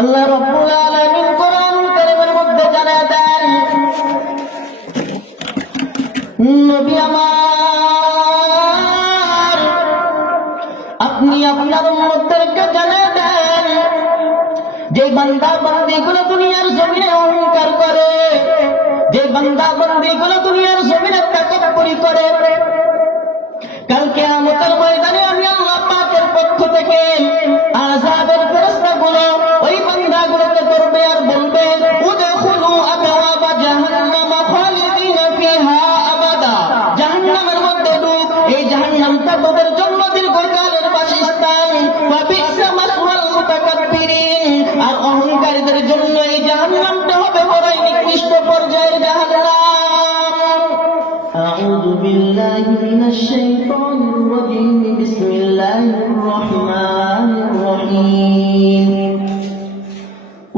আল্লাহ রাব্বুল আলামিন কোরআনুল কারীমের মধ্যে জানায় দেন, নবী আমার, আপনি আপনার উম্মতদেরকে জানায় দেন, যে বান্দা বান্দীগুলো দুনিয়ার জমিনে অহংকার করে, যে বান্দা বান্দীগুলো দুনিয়ার জমিনে তাকাব্বুরি করে, কাল কিয়ামতের ময়দানে আমি আল্লাহ পাকের পক্ষ থেকে আযাবের ফেরেশতাগুলো ওই বান্দাগুলোকে ধরবে আর বলবে, উদখুলু আবওয়াবা জাহান্নাম খালিদিনা ফিহা আবাদা, জাহান্নামের মধ্যে ঢুক, এই জাহান্নামটা তোদের জন্য দীর্ঘকালের বাসস্থান। ওয়া বি'সা মাসওয়াল মুতাকাব্বিরিন, আর অহংকারীদের জন্য এই জাহান্নামটা হবে বড়ই নিকৃষ্ট পর্যায়ের জাহান্নাম। أعوذ بالله من الشيطان الرجيم بسم الله الرحمن الرحيم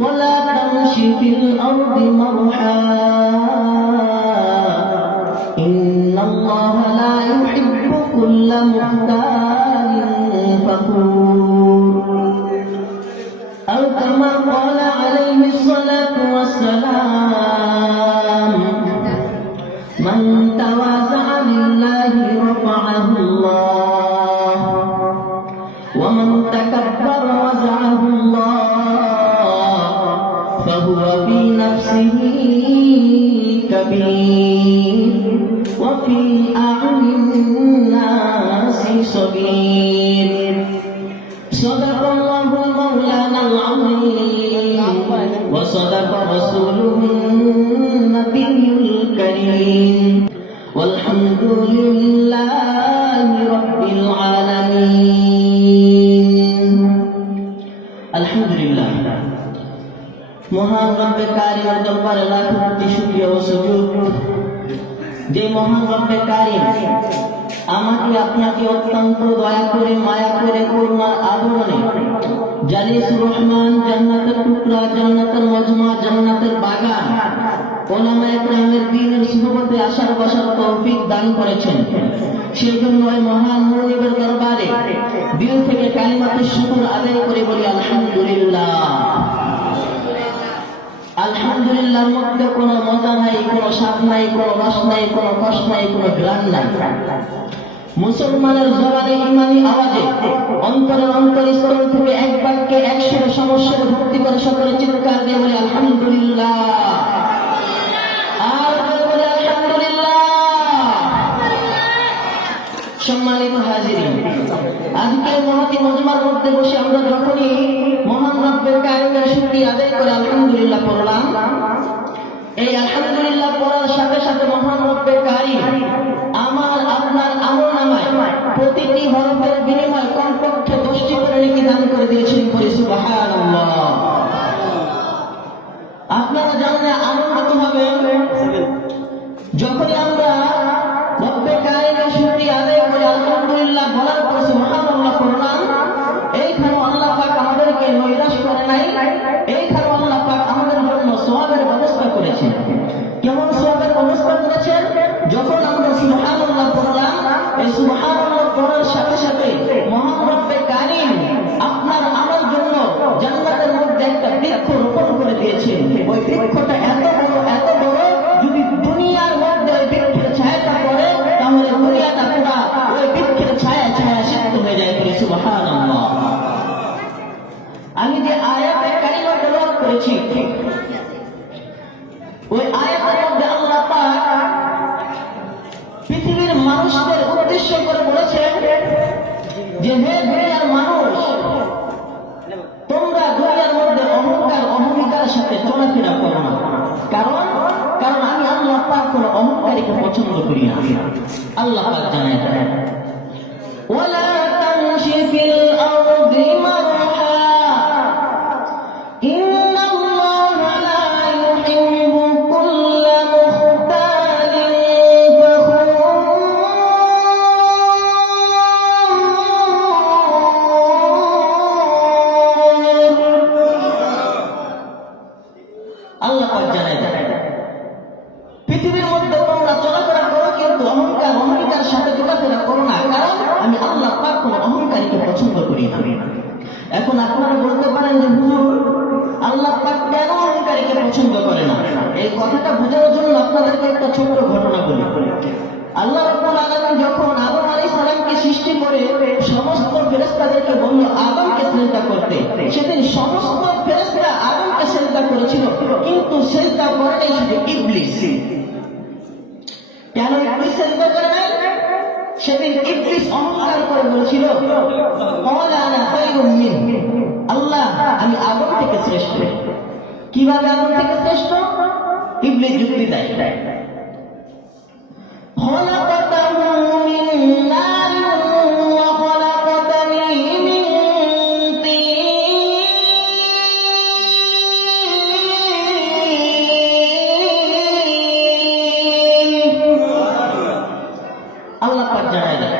ولا تمش في الأرض مرحا إن الله لا يحب كل مختال فخور أو كما قال عليه الصلاة والسلام من تواضع لله رفعه الله ومن تكبر وزعه الله فهو في نفسه كبير وفي أعين الناس صغير صدق الله مولانا العظيم وصدق رسوله النبي الكريم والحمد لله رب العالمين الحمد لله মহান রব্বে কারীমের দরবারে লাখ কোটি শুকরিয়া ও সুজুদ, যে মহান রব্বে কারীম আমাকে আপনাকে অত্যন্ত দয়া করে মায়া করে করুণার আদরণে জালিসুর রহমান, জান্নাতের টুকরা, জান্নাতের মজমা, জান্নাতের বাগান, ওলামায়ে কেরামের দ্বীনের সুহবতে আসার বসার তৌফিক দান করেছেন। সেই জন্য ওই মহান মুনিবের দরবারে দিল থেকে কালিমাতুশ শুকর আদায় করে বলি আলহামদুলিল্লাহ। আলহামদুলিল্লাহর মধ্যে কোনো মজা নাই, কোনো স্বাদ নাই, কোনো রস নাই, কোনো কষ্ট নাই, কোনো গ্রাণ নাই। মুসলমানের জবানে ইমানি আওয়াজে অন্তরের অন্তরস্থল থেকে এক বাক্যে একশো সমস্যার ভর্তি করে সকলে চিৎকার দিয়ে বলে আলহামদুলিল্লাহ। আর বলে আলহামদুলিল্লাহ। সম্মানিত হাজিরিন, আজকের মহতি মজমার মধ্যে বসে আমরা যখনই মহান রব্বের কারীমের শুকরিয়া আদায় করে আলহামদুলিল্লাহ পড়লাম, এই আলহামদুলিল্লাহ পড়ার সাথে সাথে মহান রব্বের কারীম আমার আপনার আমলনামায় প্রতিটি হরফের বিনিময়ে কমপক্ষে 10টি করে নেকি দান করে দিয়েছেন। বলি সুবহানাল্লাহ। আপনারা জানেন আনন্দিত হবেন যখনই আমরা রব্বের কারীমের শুকরিয়া আদায় করে আলহামদুলিল্লাহ বলার পর সুবহানাল্লাহ পড়লাম, এইখানে আল্লাহ পাক আমাদেরকে নৈরাশ করে নাই, এইখানে আল্লাহ পাক আমাদের জন্য সওয়াবের ব্যবস্থা করেছেন। কেমন সওয়াবের ব্যবস্থা করেছেন? যখন আমরা সুবহানাল্লাহ পড়লাম, এই সুবহানাল্লাহ পড়ার সাথে সাথে মহান রব্বে কারীম আপনার আমার জন্য জান্নাতের মধ্যে একটা বৃক্ষ রোপণ করে দিয়েছেন। ওই বৃক্ষটা এত বড়, যদি দুনিয়ার মধ্যে ওই বৃক্ষের ছায়াটা পড়ে তাহলে দুনিয়াটা পুরা ওই বৃক্ষের ছায়া সিক্ত হয়ে যায়। বলি সুবহানাল্লাহ। আমি যে আয়াতে কারিমা তেলাওয়াত করেছি, ওই আয়াতের মধ্যে আল্লাহ পাক পৃথিবীর মানুষদের উদ্দেশ্য করে বলেছেন যে হে দুনিয়ার মানুষ, তোমরা দুনিয়ার মধ্যে অহংকার সাথে চলাফেরা করো না। কারণ আমি আল্লাহ পাক কোন অহংকারীকে পছন্দ করি না। আল্লাহ পাক জানায় দেন, ওয়ালা তামশি ফিল আরদি মারহা ইন্নাল্লাহা লা ইউহিব্বু কুল্লা মুখতালিন ফখুর। আল্লাহ পাক জানায় দেন, পৃথিবীর মধ্যে তোমরা চলাফেরা করো কিন্তু অহংকার সাথে চলাফেরা করো না, কারণ আমি আল্লাহ পাক কোন অহংকারীকে পছন্দ করি না। এখন আপনারা বলতে পারেন যে হুজুর পছন্দ করে না। এই কথাটা বোঝানোর জন্য আপনাদেরকে একটা ছোট্ট ঘটনা বলি। আল্লাহ রাব্বুল আলামিন যখন আদম আলাইহিস সালামকে সৃষ্টি করে সমস্ত ফেরেশতাদেরকে বলল আদমকে সিজদা করতে, সেদিন সমস্ত ফেরেশতা আদমকে সিজদা করেছিল, কিন্তু সিজদা করে নাই শুধু ইবলিস। কেন ইবলিস সিজদা করে নাই? সেদিন ইবলিস অহংকার করে বলেছিল ক্বালা আনা খায়রুম মিনহু, আল্লাহ আমি আদম থেকে শ্রেষ্ঠ। কিভাবে আদম থেকে শ্রেষ্ঠ? ইবলিস যুক্তি দেয় خلقته من نار وخلقتني من طين। আল্লাহ পাক জানায় দেয়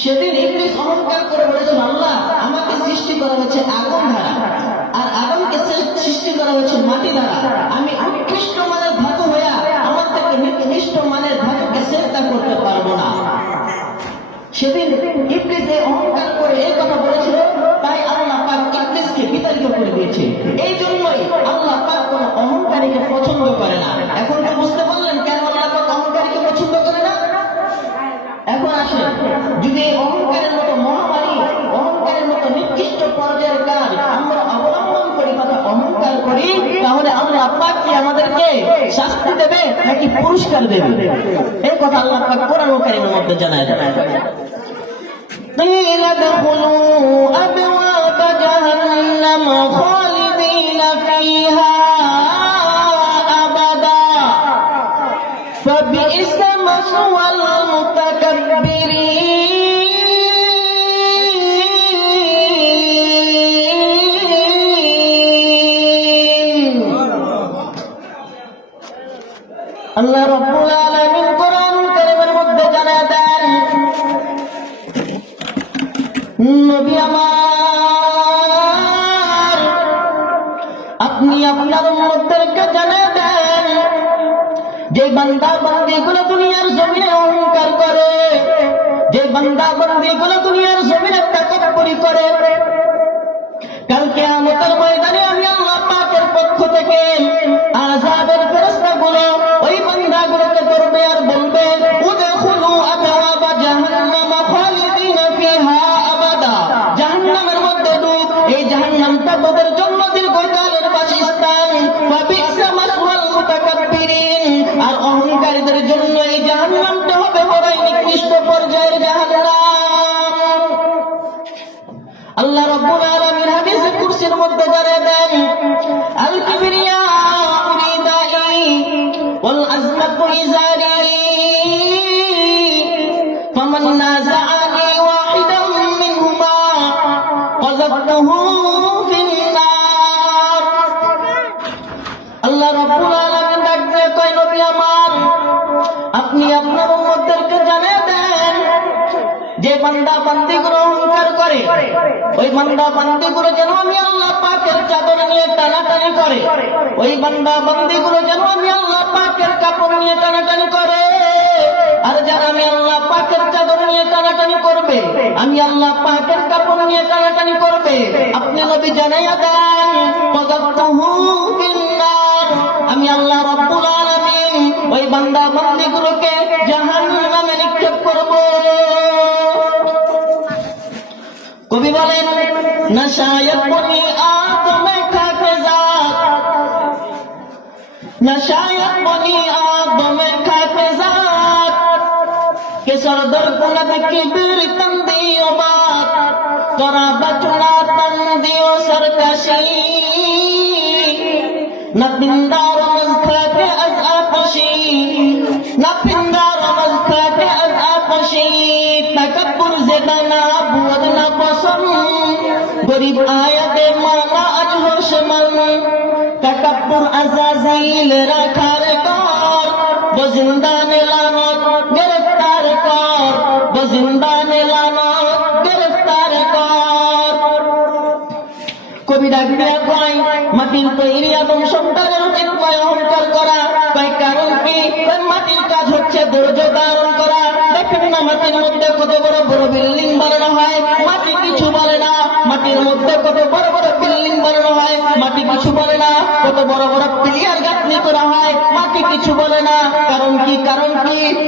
সেদিন ইবলিস অহংকার করে বলেছিল আল্লাহ আমাকে সৃষ্টি করা হয়েছে আগুন দ্বারা, আর আদমকে সৃষ্টি করা হয়েছে মাটি দ্বারা। আমি উৎকৃষ্ট মানের ধাতু হইয়া আমার থেকে নিকৃষ্ট মানের ধাতুকে সিজদা করতে পারবো না। সেদিন ইবলিস অহংকার করে এই কথা বলেছিল, তাই আল্লাহ পাক ইবলিসকে বিতাড়িত করে দিয়েছে। এই জন্যই আল্লাহ পাক কোন অহংকারীকে পছন্দ করে না। এখন তো বুঝতে পারলেন কেন আল্লাহ পাক অহংকারীকে পছন্দ করে না? এখন আসে, যদি অহংকারের মতো মহামারী, অহংকারের মতো নিকৃষ্ট পর্যায়ের কাজ আমরা অবলম্বন করি তথা অহংকার করি, তাহলে আল্লাহ পাক কি আমাদেরকে শাস্তি দেবে নাকি পুরস্কার দেবে? এই কথা আল্লাহ পাক কোরআন কারীমের মধ্যে জানায় দেয় قيل ادخلوا أبواب جهنم خالدين فيها أبدا فبئس مثوى المتكبرين। আল্লাহ রাব্বুল আলামিন কোরআনুল কারীমের মধ্যে জানায় দেন নবী আমার আপনি আপনার উম্মতদেরকে জানায় দেন যে বান্দা বান্দীগুলো দুনিয়ার জমিনে অহংকার করে, যে বান্দা বান্দীগুলো দুনিয়ার জমিনে তাকাব্বুরি করে, কাল কিয়ামতের ময়দানে আমি আল্লাহ পাকের পক্ষ থেকে আযাবের ফেরেশতাগুলো ওই বান্দাগুলোকে ধরবে আর বলবে উদখুলু আবওয়াবা জাহান্নাম খালিদিনা ফিহা আবাদা, জাহান্নামের মধ্যে ঢুক, এই জাহান্নামটা তোদের জন্য দীর্ঘকালের বাসস্থান। ফাবিসা মাসওয়াল মুতাকাব্বিরিন, আর অহংকারীদের জন্য এই জাহান্নামটা হবে বড়ই নিকৃষ্ট পর্যায়ের জাহান্নাম। আল্লাহ রাব্বুল আলামিন হাদিসে কুরসির মধ্যে জানিয়ে দেন আল কিবরিয়া রিদাই ওয়াল আজমাতু ইজারি ফামান নাযাআনি ওয়াহিদাম মিনহুমা قذفته في النار। আল্লাহ রাব্বুল আলামিন ডাকতে কয় নবী আমার আপনি আপনার উম্মতদেরকে জানিয়ে দেন যে বান্দা বান্দীগুলো অহংকার করে ওই বান্দা বান্দীগুলো যেন আমি আল্লাহ পাকের চাদর নিয়ে টানাটানি করে, ওই বান্দা বান্দীগুলো যেন আমি আল্লাহ পাকের কাপড় নিয়ে টানাটানি করে। আর যারা আমি আল্লাহ পাকের চাদর নিয়ে টানাটানি করবে, আমি আল্লাহ পাকের কাপড় নিয়ে টানাটানি করবে, আপনি নবী জানাইয়া দেন ফাযাবতুহু ফিন্নার, আমি আল্লাহ রাব্বুল আলামিন ওই বান্দা বান্দীগুলোকে জাহান্নামে নিক্ষেপ করব। কবি বলেন নশায়ত বনি আদম খাকে জাত, নশায়ত বনি আদম খাকে জাত के सरदर कुनत किबिर तंदियो बात करा बचड़ा तंदियो सरकशी न पिंदार मज़खा के अज आपशी न पिंदार मज़खा के अज आपशी तकब्बुर ज़ेदना बुअद न पसंद गरीब आयत माना अज होशमन तकब्बुर अज़ाज़ील रखा रे कार वो जिंदान लानत गिरफ्तार कर, वो जिंदान लानत गिरफ्तार कर। কবি ডাক দিয়া কয় মাটির তৈরি আদম সন্তানের উচিত নয় অহংকার করা। কয় কারণ কি? মাটির কাজ হচ্ছে ধৈর্য ধারণ করা। দেখেন না মাটির মধ্যে কত বড় বড় বিল্ডিং বানানো হয়, মাটি কিছু বলে না। মাটির মধ্যে কত বড় বড় বিল্ডিং বানানো হয়, মাটি কিছু বলে না। কত কত বড় বড় প্লেয়ার গাঁথনি করা হয়, মাটি কিছু বলে না। কারণ কি?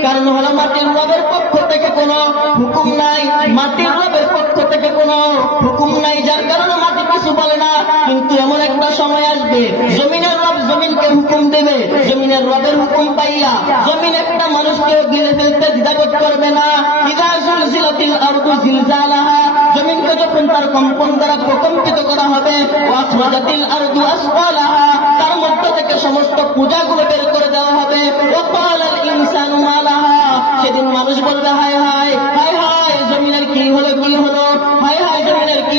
কারণ হলো মাটির রবের পক্ষ থেকে কোনো হুকুম নাই, মাটির রবের পক্ষ থেকে কোনো হুকুম নাই, যার কারণে মাটি কিছু বলে না। কিন্তু এমন একটা সময় আসবে, জমিনের রব জমিনকে হুকুম দেবে, জমিনের রবের হুকুম পাইয়া জমিন একটা মানুষকে গিলে ফেলতে দ্বিধাবোধ করবে না। ইযা যুলজিলাতিল আরদু জিলজালাহা, জমিনকে যখন তার কম্পন দ্বারা প্রকম্পিত করা হবে, ওয়া আখরাজাতিল আরদু আসফালাহা, তার মধ্য থেকে সমস্ত পূজাগুলো বের করে দেওয়া হবে। ওয়া ক্বালাল ইনসানু মা লাহা, সেদিন মানুষ বলবে হায় হায় হায় হায়, জমিনের কি হলো হায় হায়, জমিনের কি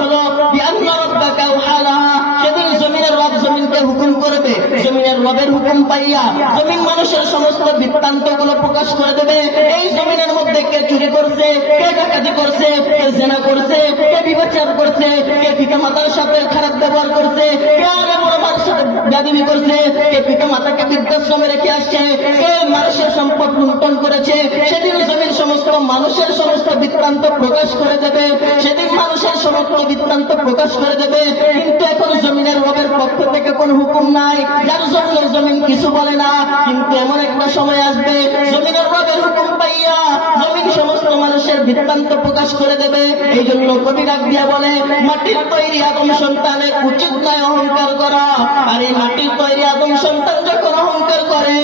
হলো বিআন্না রাব্বাকা ওয়াহালাহা, সেদিন জমিনের রব জমিনকে হুকুম করবে, জমিনের রবের হুকুম পাইয়া জমিন মানুষের সমস্ত বৃত্তান্তগুলো প্রকাশ করে দেবে। এই জমিনের মধ্যে কে চুরি করছে, কে ডাকাতি করছে, কে জিনা করছে, কে বিবাচার করছে, কে পিতা মাতার সাথে খারাপ ব্যবহার করছে, কে আরে বড় মানুষের সাথে বেয়াদবি করছে, কে পিতা মাতাকে বৃদ্ধাশ্রমে রেখে আসছে, কে মানুষের সম্পদ লুণ্ঠন করেছে। সেদিন জমিন সমস্ত মানুষের সমস্ত বৃত্তান্ত প্রকাশ করে দেবে, সেদিন মানুষের সমস্ত বৃত্তান্ত প্রকাশ করে দেবে। কিন্তু এখন জমিনের রবের পক্ষ থেকে কোন হুকুম নাই, যার জন্য জমিন কিছু বলে না। কিন্তু এমন একটা সময় আসবে, জমিনের রবের হুকুম পাইয়া জমিন সমস্ত মানুষের বৃত্তান্ত প্রকাশ করে দেবে। এই জন্য কবি ডাক দিয়া বলে, মাটির তৈরি আদম সন্তানের উচিত নয় অহংকার করা। আর এই মাটির তৈরি আদম সন্তান যখন অহংকার করে,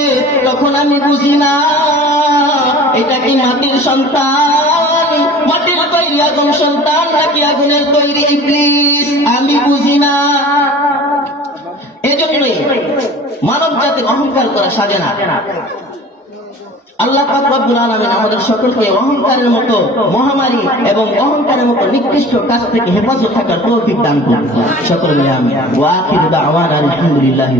তখন আমি বুঝি না এটা কি মাটির সন্তান, মাটির তৈরি আদম সন্তান নাকি আগুনের তৈরি ইবলিস, আমি বুঝি না। এজন্যই মানব জাতির অহংকার করা সাজে না। আল্লাহ পাক রব্বুল আলামিন আমাদের সকলকে অহংকারের মতো মহামারী এবং অহংকারের মতো নিকৃষ্ট কাজ থেকে হেফাজত থাকার তৌফিক দান করুন। সকলে আমিন। ওয়া আখিরু দাওয়ানা আলহামদুলিল্লাহি।